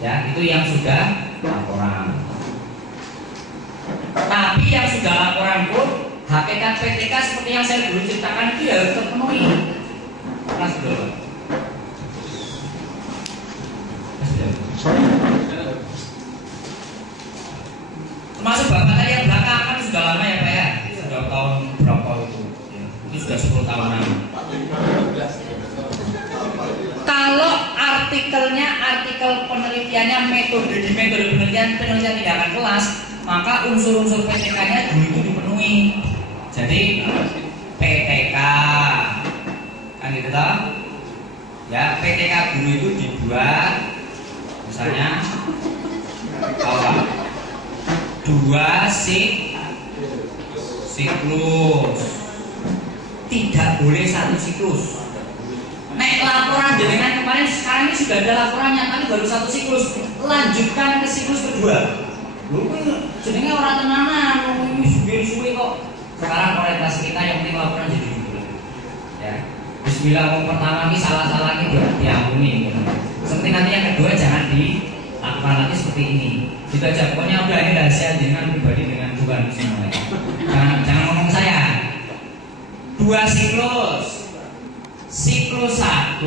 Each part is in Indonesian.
Ya, itu yang sudah laporan. Tapi yang sudah laporan pun hakikat PTK seperti yang saya dulu ceritakan itu ya harus terpenuhi. Mas dulu. Termasuk bapak tadi yang belakang kan sudah lama ya Pak ya, sudah tahun berapa itu? Ya, itu sudah 10 tahunan. Kalau artikel penelitiannya metode penelitian tindakan kelas, maka unsur-unsur PTK-nya dulu itu dipenuhi. Jadi PTK kan gitu toh? Ya, PTK guru itu dibuat misalnya apa? 2 siklus. Tidak boleh 1 siklus. Nek laporan jenengan kemarin sekarang ini sudah ada laporannya, tapi baru 1 siklus. Lanjutkan ke siklus kedua. Lu jenenge orang tenanan, ini suwe kok. Sekarang orientasi kita yang penting laporan jadi dulu. Ya. Bismillah, yang pertama ini salah-salah ini udah diampuni. Seperti nanti yang kedua jangan dilakukan lagi seperti ini. Gitu aja. Pokoknya udah ini rahasia jenengan pribadi dengan Tuhan semuanya. Jangan ngomong saya. 2 siklus. Siklus 1,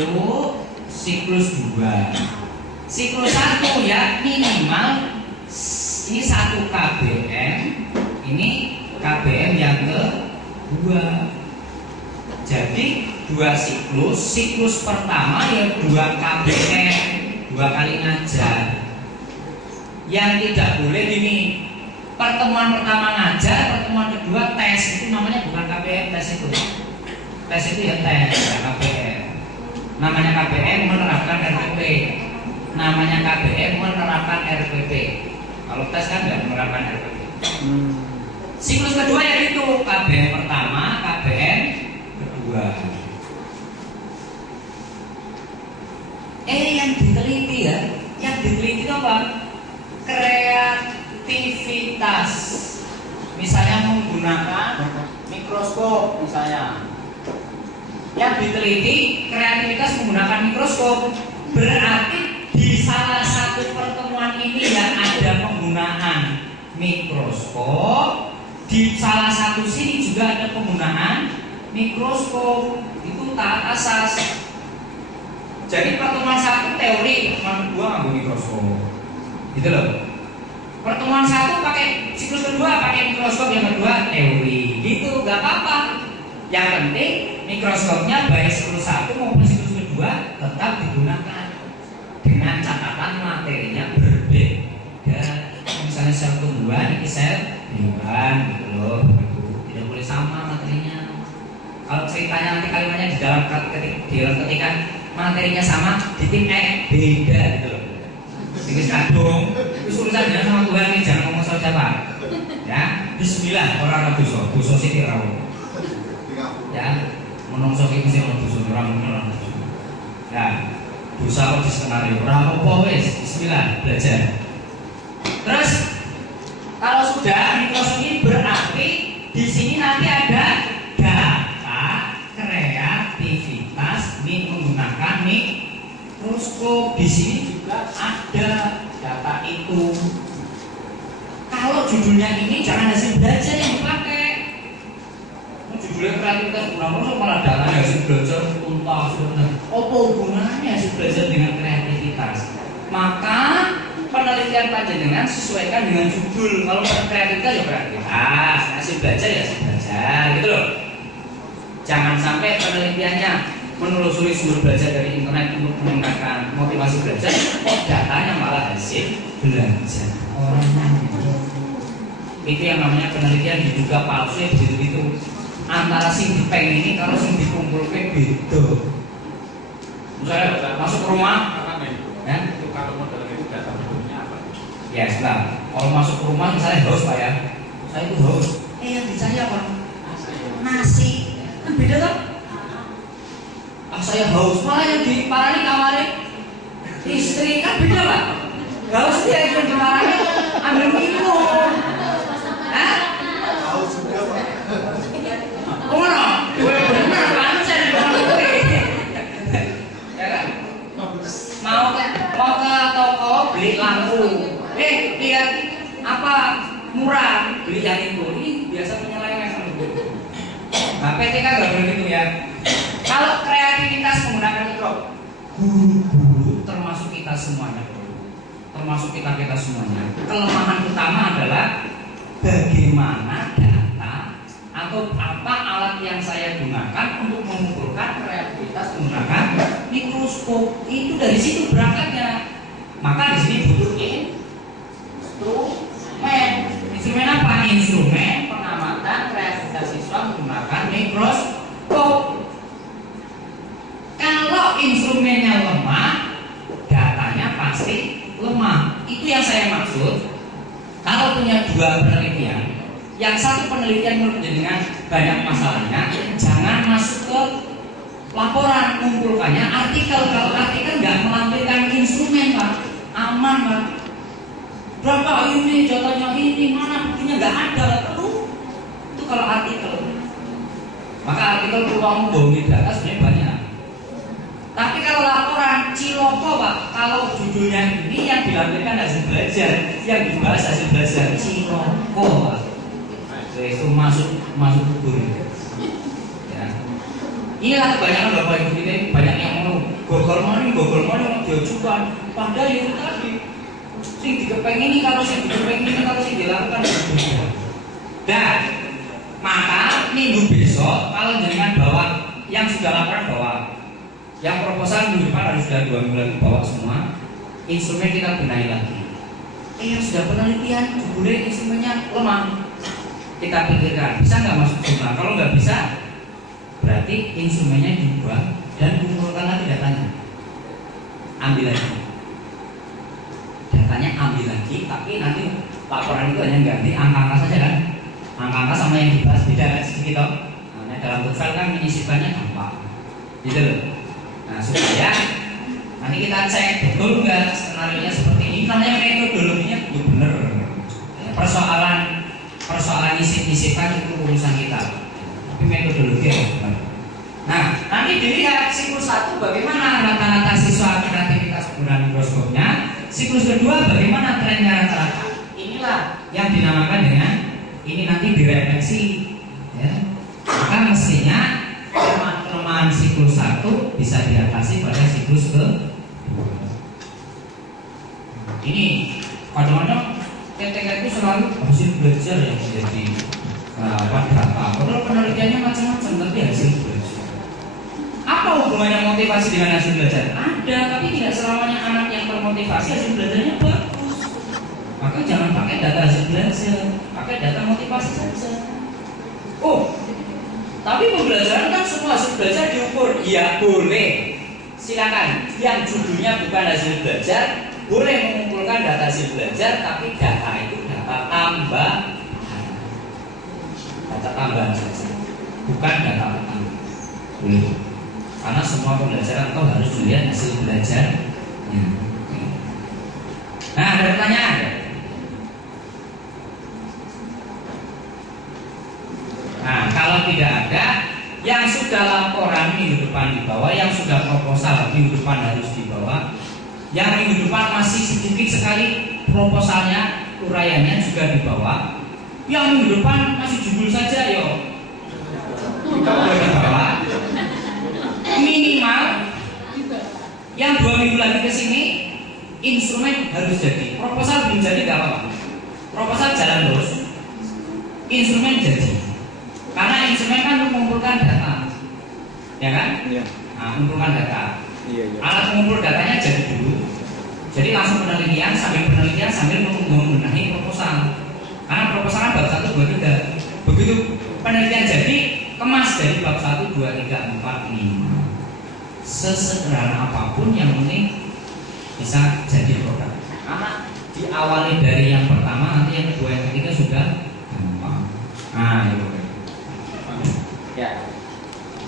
siklus 2. Siklus 1 ya minimal ini 1 KBM, ini KBM yang kedua. Jadi 2 siklus, siklus pertama ya 2 KBM, 2 kali ngajar. Yang tidak boleh ini pertemuan pertama ngajar, pertemuan kedua tes, itu namanya bukan KBM tes itu. Tes itu ya tes, ya KBM. Namanya KBM menerapkan RPP. Namanya KBM menerapkan RPP. Kalau tes kan nggak menerapkan RPP. Siklus kedua ya itu KBM pertama, KBM kedua. Yang diteliti ya, yang diteliti itu apa? Kreativitas. Misalnya menggunakan mikroskop misalnya. Yang diteliti kreativitas menggunakan mikroskop, berarti di salah satu pertemuan ini yang ada penggunaan mikroskop, di salah satu sini juga ada penggunaan mikroskop. Itu tahap asas. Jadi pertemuan 1 teori, pertemuan 2 ngambil mikroskop, gitu loh. Pertemuan 1 pakai siklus kedua pakai mikroskop, yang kedua teori, gitu, nggak apa-apa. Yang penting mikroskopnya baik siklus 1 maupun siklus kedua tetap digunakan dengan catatan materinya berbeda. Misalnya sel tumbuhan ini sel hewan gitu loh, tidak boleh sama materinya. Kalau ceritanya nanti kalimatnya di dalam ketikan materinya sama, di tim beda gitu loh. Ini kadung, itu urusan dia sama Tuhan, ini jangan ngomong soal siapa. Ya, Bismillah, orang dosa sih orang. Ya, menungso iki mesti ono dosa ora mungkin. Ya, dosa kok skenario ora apa wis, bismillah belajar. Terus kalau sudah mikroskop ini berarti di sini nanti ada data kreativitas menggunakan mikroskop. Di sini juga ada data itu. Kalau judulnya ini jangan hasil belajar yang dipakai. Judulnya kreativitas guna-guna malah datanya hasil belajar tuntas. Apa hubungannya hasil belajar dengan kreativitas? Maka penelitian panjenengan sesuaikan dengan judul. Kalau kreativitas ya kreativitas, hasil belajar ya hasil belajar, gitu loh. Jangan sampai penelitiannya menelusuri sumber belajar dari internet untuk meningkatkan motivasi belajar, datanya malah hasil belajar. Itu yang namanya penelitian diduga palsu, begitu. Antara sing dipeng ini kalau sing dikumpulkan beda. Misalnya masuk ke rumah, ya? Itu kalau model itu data bentuknya apa? Ya setelah kalau masuk ke rumah misalnya haus Pak ya, saya itu haus. Yang dicari apa? Nasi. Kan beda kan? Saya haus, malah yang diparani kamarnya istri, kan beda Pak. Haus dia yang diparani ambil minum. Hah? Haus juga Pak. Gue benar kan cari gue. Ya kan? Mau ke toko beli beli lampu, lihat apa murah, beli yang itu. Ini biasa penyelewengan. Nah, PTK nggak boleh gitu ya. Kalau kreativitas menggunakan mikro, guru-guru termasuk kita semuanya, termasuk kita semuanya. Kelemahan utama adalah bagaimana data atau apa alat yang saya gunakan untuk mengumpulkan kreativitas menggunakan mikroskop. Itu dari situ berangkatnya. Maka di sini butuh instrumen. Instrumen apa? Instrumen pengamatan kreativitas siswa menggunakan mikroskop. Kalau instrumennya lemah, datanya pasti lemah. Itu yang saya maksud. Kalau punya dua penelitian, yang satu penelitian menurut dengan banyak masalahnya, jangan masuk ke laporan, kumpulkannya artikel. Kalau artikel nggak melampirkan instrumen, Pak, aman, Pak. Berapa ini contohnya, ini mana buktinya, nggak ada, perlu. Itu kalau artikel. Maka artikel peluang membohongi data sebenarnya banyak. Tapi kalau laporan ciloko, Pak, kalau judulnya ini yang dilampirkan hasil belajar, yang dibahas hasil belajar ciloko, Pak. Itu masuk kubur. Ya. Inilah kebanyakan Bapak Ibu kita, banyak yang mau gogol money diajukan. Padahal itu tadi sing dikepengini kalau sing dikepengini kalau sing dilakukan berbeda. Dan maka minggu besok kalau dengan bawa yang sudah laporan bawa, yang proposal minggu depan harus sudah 2 minggu lagi bawa semua. Instrumen kita benahi lagi. Yang sudah penelitian boleh instrumennya lemah. Kita pikirkan bisa nggak masuk jumlah. Kalau nggak bisa, berarti instrumennya diubah dan kumpulkan lagi datanya. Ambil lagi. Datanya ambil lagi, tapi nanti laporan itu hanya ganti angka-angka saja kan. Angka-angka sama yang dibahas beda kan sedikit toh. Nah, dalam Excel kan menyisipkannya gampang. Gitu loh. Nah, supaya nanti kita cek betul nggak skenario-nya seperti ini. Namanya metodologinya benar. Persoalan isip-isipan itu urusan kita. Tapi metodologi harus benar. Nah, nanti dilihat siklus 1 bagaimana rata-rata siswa kreativitas penggunaan mikroskopnya. Siklus kedua bagaimana trennya rata-rata. Inilah yang dinamakan dengan ini nanti direfleksi. Ya. Maka mestinya kelemahan siklus 1 bisa diatasi pada siklus kedua. Ini kadang-kadang TTK itu selalu hasil belajar yang menjadi data. Padahal penelitiannya macam-macam, tapi hasil belajar. Apa hubungannya motivasi dengan hasil belajar? Ada, tapi tidak selamanya anak yang termotivasi hasil belajarnya bagus. Maka jangan pakai data hasil belajar, pakai data motivasi saja. Oh, tapi pembelajaran kan semua hasil belajar diukur. Ya boleh, silakan. Yang judulnya bukan hasil belajar boleh mengumpulkan data hasil belajar, tapi data itu data tambahan. Data tambahan saja, bukan data utama. Boleh. Karena semua pembelajaran kau harus dilihat hasil belajar. Nah, ada pertanyaan? Nah, kalau tidak ada, yang sudah laporan minggu depan dibawa, yang sudah proposal minggu depan harus dibawa. Yang minggu depan masih sedikit sekali proposalnya, uraiannya juga dibawa. Yang minggu depan masih judul saja, yo. Kita boleh dibawa. Minimal yang 2 minggu lagi ke sini instrumen harus jadi. Proposal belum jadi nggak apa-apa. Proposal jalan terus. Instrumen jadi. Karena instrumen kan untuk mengumpulkan data, ya kan? Iya. Nah, mengumpulkan data. Iya. Alat pengumpul datanya jadi dulu. Jadi langsung penelitian sambil membenahi proposal. Karena proposal kan bab 1, 2, 3. Begitu penelitian jadi, kemas dari bab 1, 2, 3, 4, 5. Sesederhana apapun yang penting bisa jadi produk. Karena diawali dari yang pertama, nanti yang kedua, yang ketiga sudah gampang. Nah, itu.